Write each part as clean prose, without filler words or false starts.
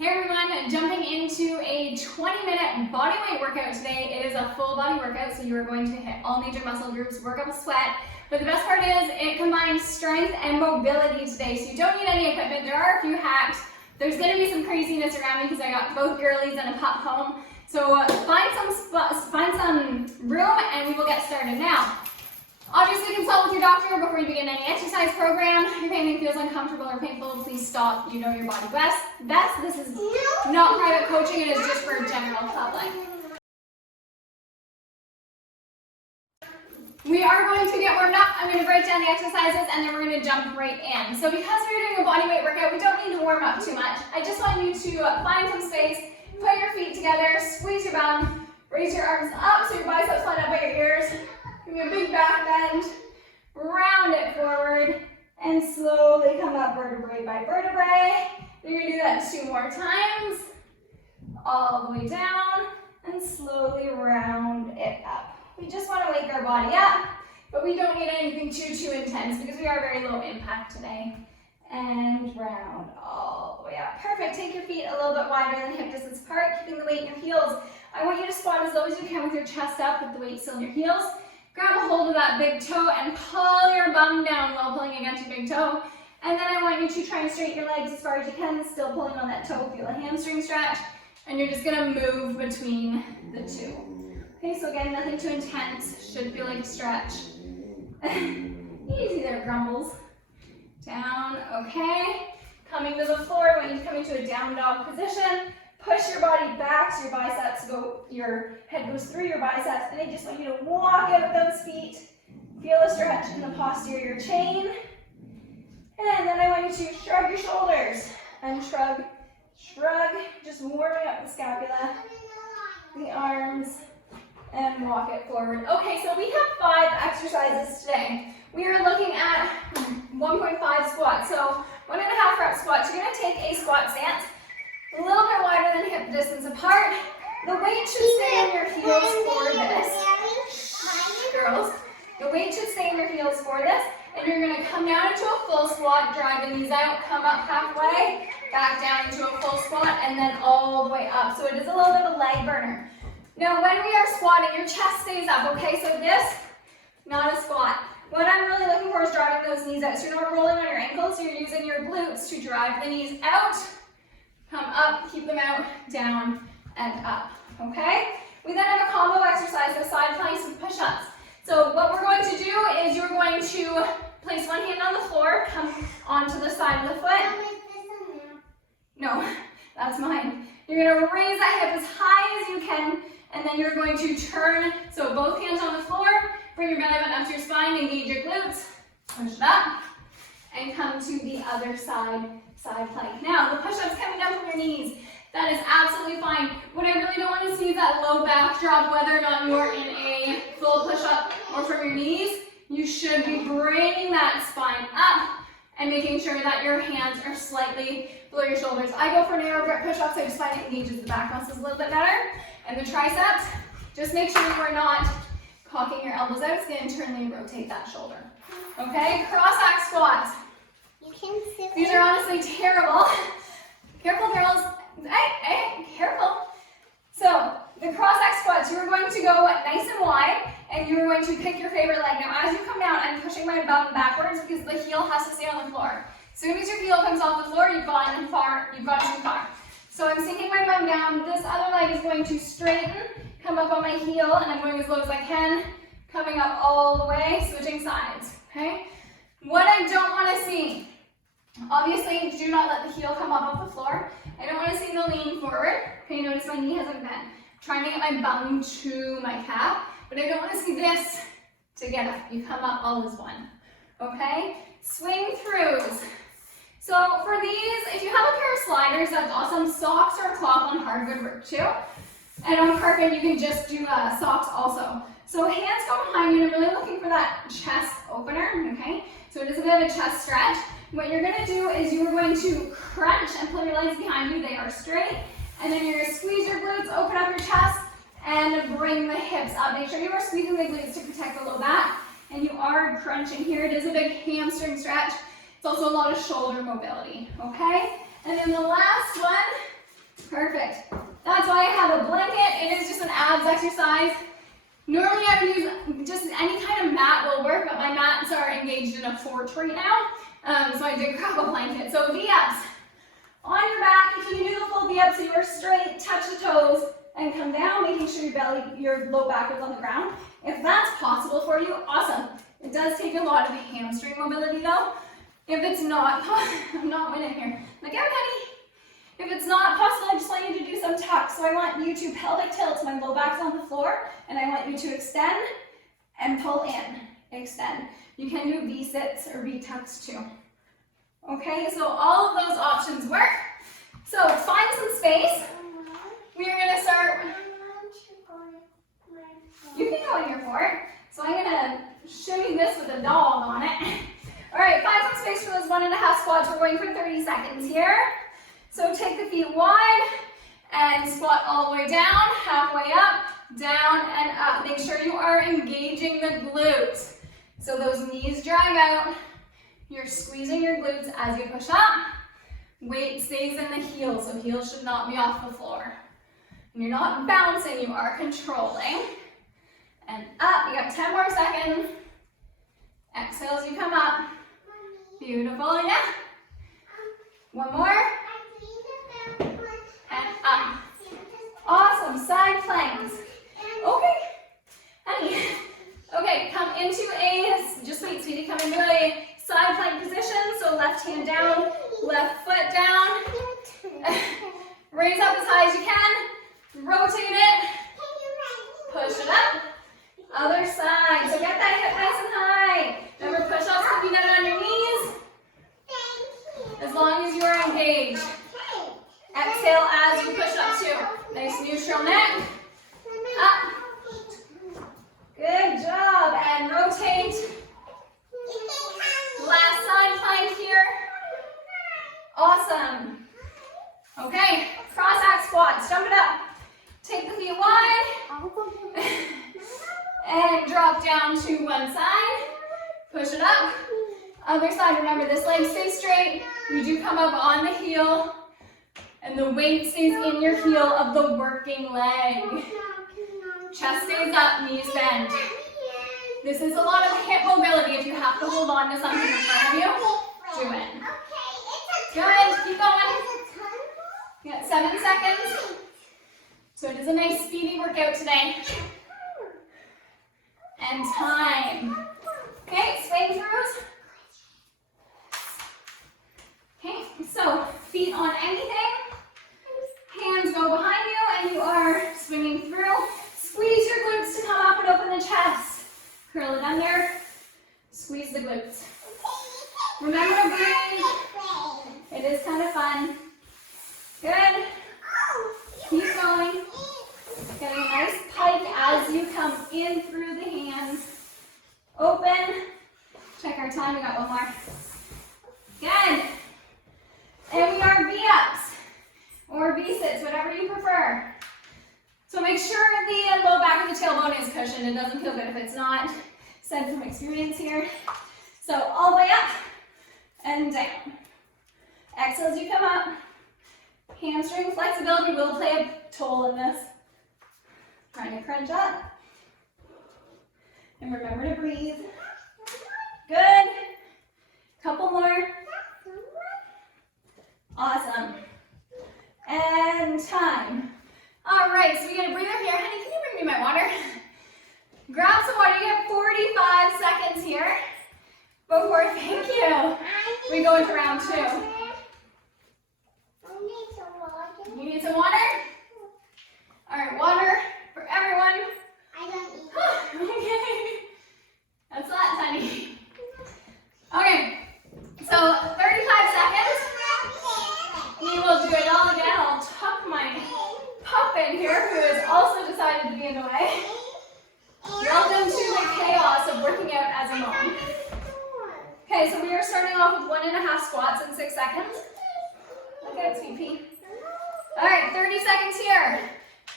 Hey everyone, jumping into a 20-minute body weight workout today. It is a full body workout, so you are going to hit all major muscle groups, work up a sweat. But the best part is it combines strength and mobility today, so you don't need any equipment. There are a few hacks. There's going to be some craziness around me because I got both girlies and a pup home. So find some room and we will get started now. Obviously, consult with your doctor before you begin any exercise program. If anything feels uncomfortable or painful, please stop. You know your body best. This is not private coaching, it is just for general public. We are going to get warmed up. I'm going to break down the exercises and then we're going to jump right in. So because we're doing a body weight workout, we don't need to warm up too much. I just want you to find some space, put your feet together, squeeze your bum, raise your arms up so your biceps line up by your ears. Give me a big back bend, round it forward, and slowly come up vertebrae by vertebrae. You're going to do that 2 more times, all the way down, and slowly round it up. We just want to wake our body up, but we don't need anything too intense because we are very low impact today. And round all the way up. Perfect. Take your feet a little bit wider than hip distance apart, keeping the weight in your heels. I want you to squat as low as you can with your chest up with the weight still in your heels. Grab a hold of that big toe and pull your bum down while pulling against your big toe. And then I want you to try and straighten your legs as far as you can, still pulling on that toe. Feel a hamstring stretch. And you're just going to move between the two. Okay, so again, nothing too intense. Should feel like a stretch. Easy there, grumbles. Down, okay. Coming to the floor, when you come into a down dog position, push your body back so your biceps go, your head goes through your biceps, and I just want you to walk out with those feet. Feel a stretch in the posterior chain. And then I want you to shrug your shoulders and shrug, just warming up the scapula, the arms, and walk it forward. Okay, so we have 5 exercises today. We are looking at 1.5 squats. So 1.5 rep squats. You're going to take a squat stance, a little bit wider than hip distance apart. The weight should stay in your heels for this. Girls, the weight should stay in your heels for this. And you're going to come down into a full squat, drag the knees out, come up halfway, back down into a full squat, and then all the way up. So it is a little bit of a leg burner. Now when we are squatting, your chest stays up, okay? So this, not a squat. What I'm really looking for is driving those knees out. So you're not rolling on your ankles, you're using your glutes to drive the knees out. Come up, keep them out, down, and up, okay? We then have a combo exercise of side planks with push-ups. So what we're going to do is you're going to place one hand on the floor, come onto the side of the foot. No, that's mine. You're going to raise that hip as high as you can, and then you're going to turn, so both hands on the floor, bring your belly button up to your spine, engage your glutes, push it up, and come to the other side plank. Now, the push-ups coming down from your knees, that is absolutely fine. What I really don't want to see is that low back drop, whether or not you're in a full push-up or from your knees. You should be bringing that spine up and making sure that your hands are slightly below your shoulders. I go for narrow grip push-ups. I just find it engages the back muscles a little bit better. And the triceps, just make sure you are not cocking your elbows out. It's going to internally rotate that shoulder. Okay, cross-axe squats. These are honestly terrible. Careful, girls. Hey, careful. So, the cross-axe squats, you're going to go nice and wide, and you're going to pick your favorite leg. Now, as you come down, I'm pushing my bum backwards because the heel has to stay on the floor. As soon as your heel comes off the floor, you've gone too far. So I'm sinking my bum down. This other leg is going to straighten, come up on my heel, and I'm going as low as I can, coming up all the way, switching sides, okay? What I don't want to see, obviously, do not let the heel come up off the floor. I don't want to see the lean forward. Okay, notice my knee hasn't bent. I'm trying to get my bum to my calf, but I don't want to see this to get up. You come up all as one, okay? Swing throughs. So for these, if you have a pair of sliders, that's awesome. Socks or a cloth on hard would work too. And on carpet, you can just do socks also. So hands go behind you, and I'm really looking for that chest opener, okay? So it is a bit of a chest stretch. What you're gonna do is you're going to crunch and pull your legs behind you. They are straight. And then you're gonna squeeze your glutes, open up your chest, and bring the hips up. Make sure you are squeezing the glutes to protect the low back. And you are crunching here. It is a big hamstring stretch. It's also a lot of shoulder mobility, okay? And then the last one Perfect. That's why I have a blanket. It is just an abs exercise. Normally I would use just any kind of mat will work, but my mats are engaged in a fort right now. So I did grab a blanket. So V-ups. On your back, if you do the full V-up, so you are straight, touch the toes, and come down, making sure your low back is on the ground. If that's possible for you, awesome. It does take a lot of hamstring mobility though. If it's not, I'm not winning here. Like, yeah, honey. If it's not possible, I just want you to do some tucks. So I want you to pelvic tilt, my low back's on the floor, and I want you to extend and pull in, extend. You can do V-sits or V-tucks too. Okay, so all of those options work. So find some space. We are gonna start. You can go in your fort. So I'm gonna show you this with a dog on it. All right, find some space for those 1.5 squats. We're going for 30 seconds here. So take the feet wide and squat all the way down, halfway up, down and up. Make sure you are engaging the glutes. So those knees drive out. You're squeezing your glutes as you push up. Weight stays in the heels, so heels should not be off the floor. And you're not bouncing, you are controlling. And up, you got 10 more seconds. Exhale as you come up. Beautiful, yeah. One more. And up. Awesome, side planks. Okay, honey. Okay, come into just wait, sweetie, come into a side plank position. So left hand down, left foot down. Raise up as high as you can. Rotate it. Push it up. Other side. So get that hip nice and high. Remember, push-ups can be done on your knees. As long as you are engaged. Exhale as you push up too. Nice neutral neck. Up. Good job. And rotate. Last side plank here. Awesome. Okay, cross-act squats. Jump it up. Take the feet wide. And drop down to one side. Push it up. Other side, remember this leg stays straight. You do come up on the heel. And the weight stays in your heel of the working leg. Chest stays up, knees bend. This is a lot of hip mobility. If you have to hold on to something in front of you, do it. Good, keep going. You got 7 seconds. So it is a nice speedy workout today. And time. Okay, swing throughs. Okay, so feet on anything. Hands go behind you and you are swinging through. Squeeze your glutes to come up and open the chest. Curl it under. Squeeze the glutes. Remember to breathe. It is kind of fun. Good. Keep going. Getting a nice pike as you come in through the hands. Open. Check our time. We got one more. Good. And we are V-ups or V-sits, whatever you prefer. So make sure the low back of the tailbone is cushioned. It doesn't feel good if it's not. Said from experience here. So all the way up and down. Exhale as you come up. Hamstring flexibility will play a toll in this. Trying to crunch up. And remember to breathe. Good. Couple more. Awesome. And time. All right, so we get a breather here. Honey, can you bring me my water? Grab some water. You get 45 seconds here before, thank you, we go into round 2. You need some water? All right, water for everyone. I don't need Okay. That's that, honey. Okay, so 35 seconds. We will do it all again. I'll tuck my pup in here, who has also decided to be in the way. Welcome to the chaos of working out as a mom. Okay, so we are starting off with 1.5 squats in 6 seconds. Look at sweet pea. All right, 30 seconds here.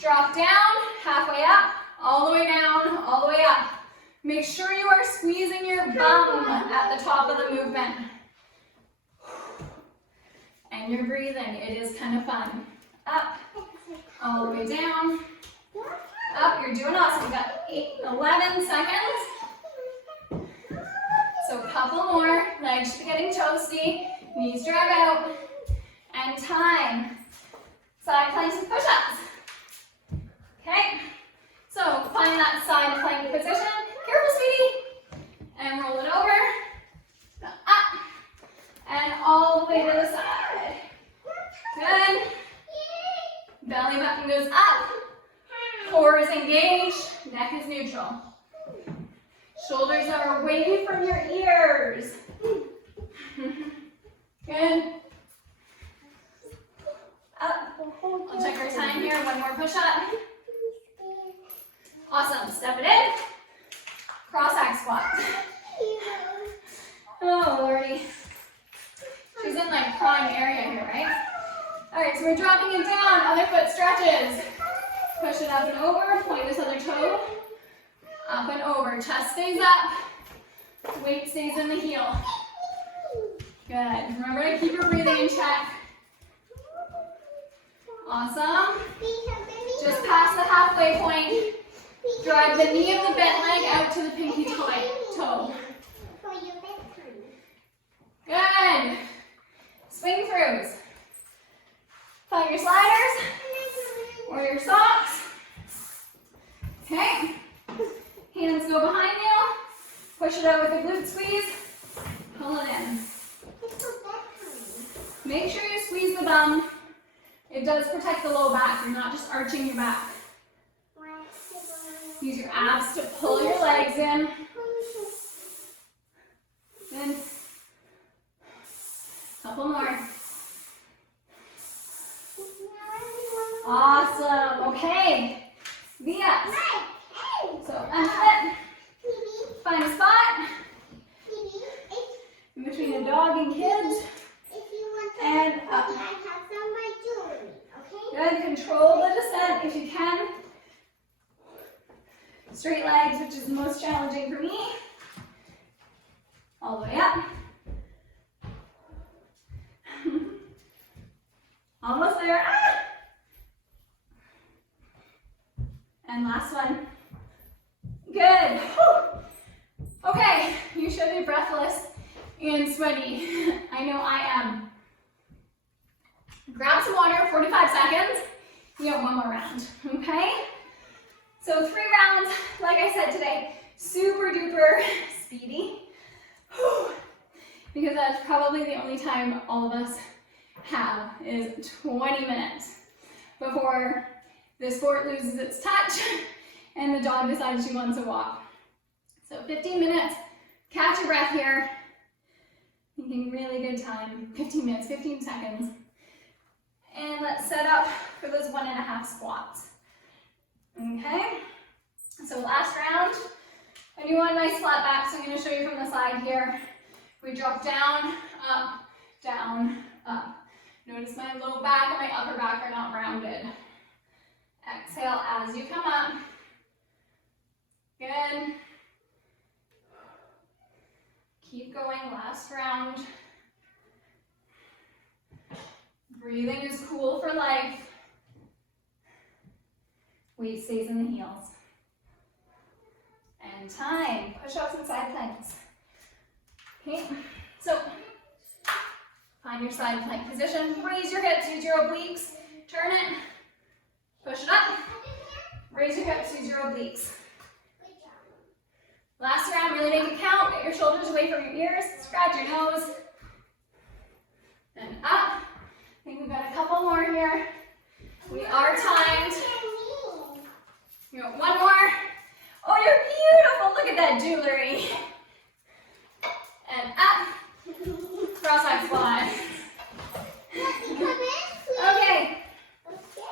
Drop down, halfway up, all the way down, all the way up. Make sure you are squeezing your bum at the top of the movement. And you're breathing. It is kind of fun. Up. All the way down. Up, you're doing awesome. You got 11 seconds. So a couple more. Legs should be getting toasty. Knees drag out. And time. Side planks and push-ups. Okay. So find that side plank position. Careful, Speedy. And roll it over. Up. And all the way to the side. Good. Belly button goes up. Core is engaged. Neck is neutral. Shoulders are away from your ears. Good. Up. I'll check our time here. One more push-up. Awesome. Step it in. Cross-back squat. Oh, Lordy. She's in like prime area here, right? All right, so we're dropping it down. Other foot stretches. Push it up and over. Point this other toe. Up and over. Chest stays up. Weight stays in the heel. Good. Remember to keep your breathing in check. Awesome. Just past the halfway point. Drive the knee of the bent leg out to the pinky toe. Good. Swing throughs. Find your sliders or your socks. Okay. Hands go behind you. Push it out with a glute squeeze. Pull it in. Make sure you squeeze the bum. It does protect the low back. You're not just arching your back. Use your abs to pull your legs in. Good. Couple more. Awesome. Okay. V-ups. So unflip. Find a spot in between a dog and kids. And up. Good. Control the descent if you can. Straight legs, which is the most challenging for me. All the way up. Almost there. Ah! And last one. Good. Whew. Okay, you should be breathless and sweaty. I know I am. Grab some water, 45 seconds. You got one more round, okay? So 3 rounds, like I said today, super duper speedy. Whew. Because that's probably the only time all of us have is 20 minutes before the sport loses its touch and the dog decides she wants to walk. So 15 minutes, catch your breath here. Thinking really good time, 15 minutes, 15 seconds. And let's set up for those 1.5 squats. Okay, so last round. I do want a nice flat back, so I'm going to show you from the side here. We drop down, up, down, up. Notice my low back and my upper back are not rounded. Exhale as you come up. Good. Keep going, last round. Breathing is cool for life. Weight stays in the heels. And time. Push-ups and side planks. Okay, so find your side plank position. Raise your hips, use your obliques. Turn it. Push it up. Raise your hips, use your obliques. Last round, really make it count. Get your shoulders away from your ears. Scratch your nose. Then up. I think we've got a couple more here. We are timed. You got one more. Oh, you're beautiful. Look at that jewelry. And up. Cross-side squat. Okay.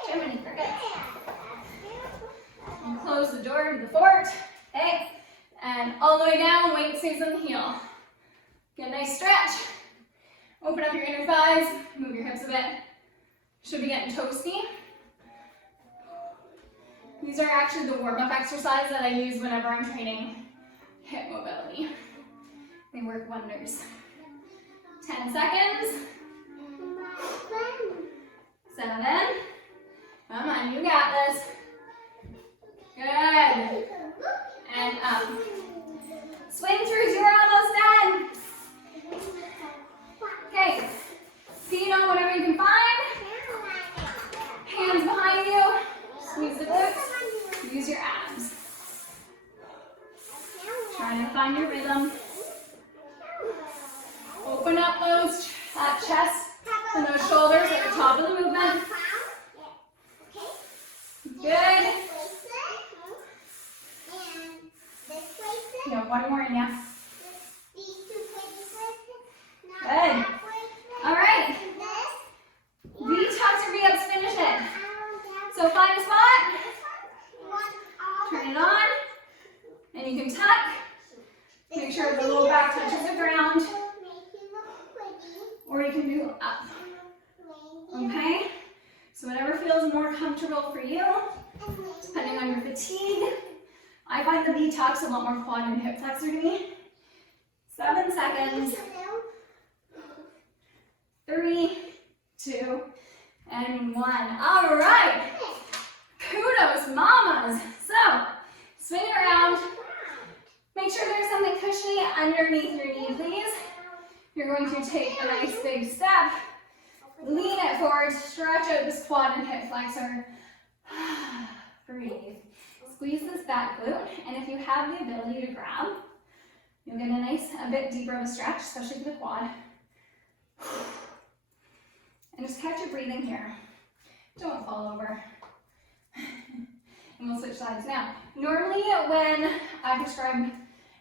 Jiminy cricket. And close the door to the fort. Okay. And all the way down, weight stays on the heel. Get a nice stretch. Open up your inner thighs. Move your hips a bit. Should be getting toasty. These are actually the warm-up exercises that I use whenever I'm training hip mobility. They work wonders. 10 seconds. 7. Come on, one. You got this. Good. And up. Swing throughs, you're almost done. Okay. Feet on whatever you can find. Hands behind you. Squeeze the glutes. Use your abs. Trying to find your rhythm. Open up that chest and those shoulders at the top of the movement. Good. No, one more in ya. Good. All right. V-tucks or V-ups, finish it. So find a spot. Turn it on. And you can tuck. Make sure the low back touches the ground. Or you can do up. Okay? So whatever feels more comfortable for you, depending on your fatigue. I find the V-tucks a lot more quad and hip flexor to me. 7 seconds. 3, 2, and 1. All right. Kudos, mamas. So, swing it around. Make sure there's something cushiony underneath your knee, please. You're going to take a nice big step. Lean it forward. Stretch out this quad and hip flexor. Breathe. Squeeze this back glute, and if you have the ability to grab, you'll get a bit deeper of a stretch, especially for the quad. And just catch your breathing here. Don't fall over. And we'll switch sides now. Normally when I prescribe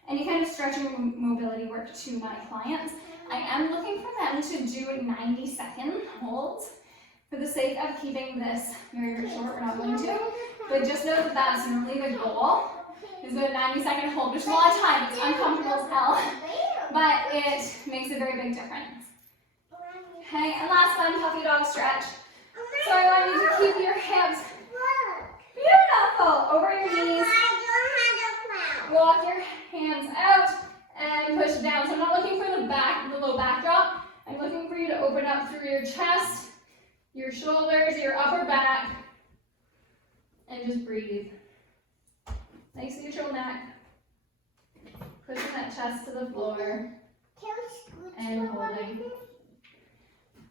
any kind of stretching mobility work to my clients, I am looking for them to do 90-second holds. For the sake of keeping this very short, we're not going to. But just know that that's normally the goal, is a 90-second hold, which a lot of times it's uncomfortable as hell, but it makes a very big difference. Okay, and last one, puppy dog stretch. So I want you to keep your hips beautiful over your knees. Walk your hands out and push down. So I'm not looking for the low back drop. I'm looking for you to open up through your chest, your shoulders, your upper back, and just breathe. Nice neutral neck. Pushing that chest to the floor and holding.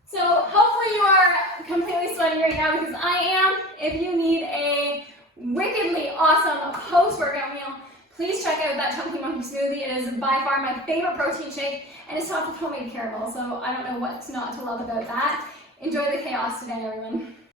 So hopefully you are completely sweating right now, because I am. If you need a wickedly awesome post-workout meal, please check out that Chunky Monkey Smoothie. It is by far my favorite protein shake, and it's topped with homemade caramel, so I don't know what's not to love about that. Enjoy the chaos today, everyone.